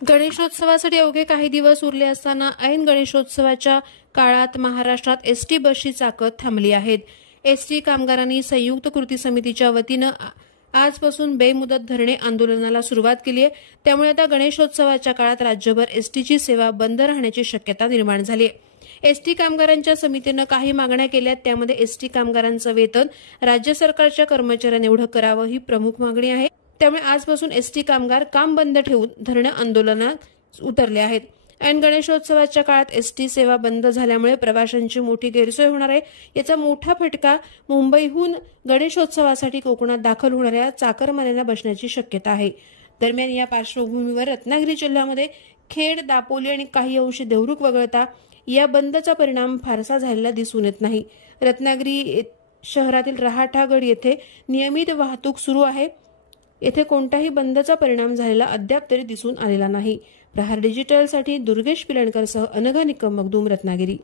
गणेशोत्सवासाठी अवघे काही दिवस उरले असताना ऐन गणेशोत्सवाच्या काळात महाराष्ट्रात एसटी बसची चाकं थांबली आहेत। एसटी कामगारांनी संयुक्त कृती समितीच्या वतीनं आजपासून बेमुदत धरणे आंदोलनाला सुरुवात केली आहे। त्यामुळे आता गणेशोत्सवाच्या काळात राज्यभर एसटीची सेवा बंद राहण्याची शक्यता निर्माण झाली आहे। एसटी कामगारांच्या समितीनं काही मागण्या केल्या, त्यामध्ये एसटी कामगारांचं वेतन राज्य सरकारच्या कर्मचाऱ्यांनी एवढं करावं ही प्रमुख मागणी आहे। त्यामुळे आजपासून एसटी कामगार काम बंद ठेवून धरणे आंदोलनात उतरले आहेत। ऐन गणेशोत्सवाच्या काळात एसटी सेवा बंद झाल्यामुळे प्रवाशांची मोठी गैरसोय होणार आहे। याचा मोठा फटका मुंबईहून गणेशोत्सवासाठी कोकणात दाखल होणाऱ्या चाकरमान्यांना बसण्याची शक्यता आहे। दरम्यान या पार्श्वभूमीवर रत्नागिरी जिल्ह्यामध्ये खेड, दापोली आणि काही अंशी देवरुख वगळता या बंदचा परिणाम फारसा झालेला दिसून येत नाही। रत्नागिरी शहरातील रहाटागड येथे नियमित वाहतूक सुरू आहे। येथे कोणताही बंदचा परिणाम झालेला अद्याप तरी दिसून आलेला नाही। प्रहार डिजिटलसाठी दुर्गेश पिलणकरसह अनघा निकम, मखदूम, रत्नागिरी।